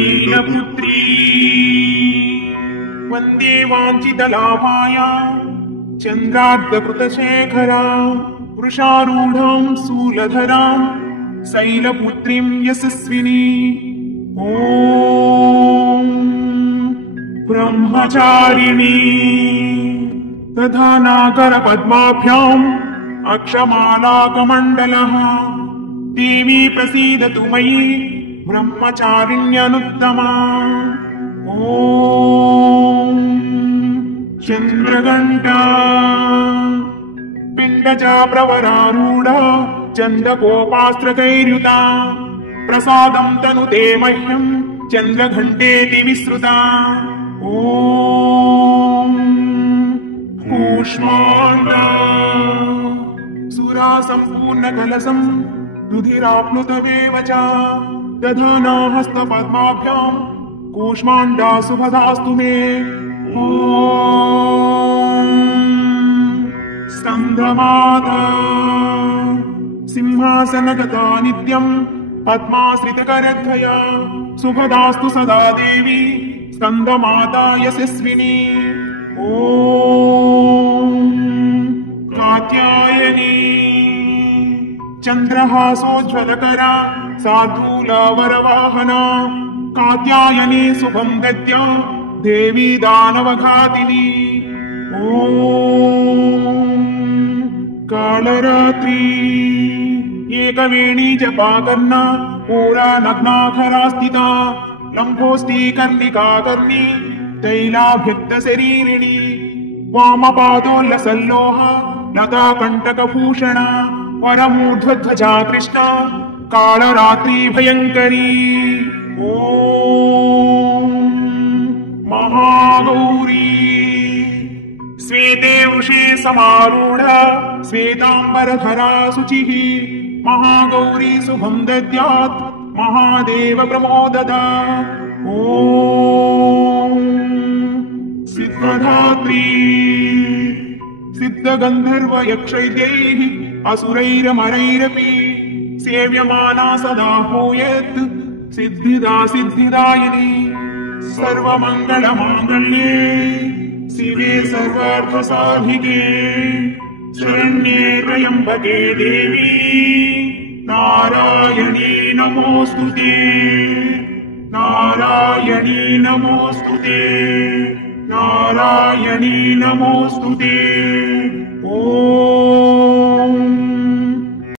शैलपुत्री वन्दे वाञ्छितलाभाया चन्द्रार्धकृतशेखरा वृषारूढां शूलधरां शैलपुत्रीं यशस्विनी ॐ ब्रह्मचारिणी तथा नागरपद्माभ्याम् अक्षमालाकमण्डलः देवी प्रसीदतु मयि ब्रह्मचारिण्यनुत्तमा ॐ चन्द्रघण्टा पिण्डजा प्रवरारूढा चन्द्रकोपास्त्रकैर्युता प्रसादं तनुते मह्यं चन्द्रघण्टेति विश्रुता ॐ कूष्माण्डा सुरा सम्पूर्णकलशं रुधिराप्लुतमेव च दधाना हस्तपद्माभ्यां कूष्माण्डा सुभदास्तु मे ॐ स्कन्धमाता सिंहासनगता नित्यं पद्माश्रितकरद्वया सुभदास्तु सदा देवी स्कन्दमाता यशस्विनी ॐ कात्यायनी चन्द्रहासोज्ज्वलकरा शार्दूलवरवाहना कात्यायनी शुभं दद्या देवी दानवघातिनी ॐ कालरात्रि एकवेणी जपाकर्णा पूरा नग्नाखरा स्थिता लम्भोष्टिकर्णिकाकर्णी तैलाभ्यक्तशरीरिणी वामपादोल्लसल्लोह लताकण्टकभूषणा वरमूर्ध्वध्वजा कृष्णा कालरात्रि भयङ्करी ॐ महागौरी श्वेते वृषे समारूढा श्वेताम्बरधरा शुचिः महागौरी शुभं दद्यात् महादेव प्रमोददा ॐ सिद्धधात्री सिद्धगन्धर्वयक्षैर्यैः असुरैरमरैरपि सेव्यमाना सदा भूयत् सिद्धिदा सिद्धिदायिनी सर्वमङ्गलमाङ्गल्ये शिवे सर्वार्थसाधिके शरण्ये त्र्यम्बके देवी नारायणी नमोऽस्तुते नारायणी नमोऽस्तुते नारायणी नमोऽस्तुते।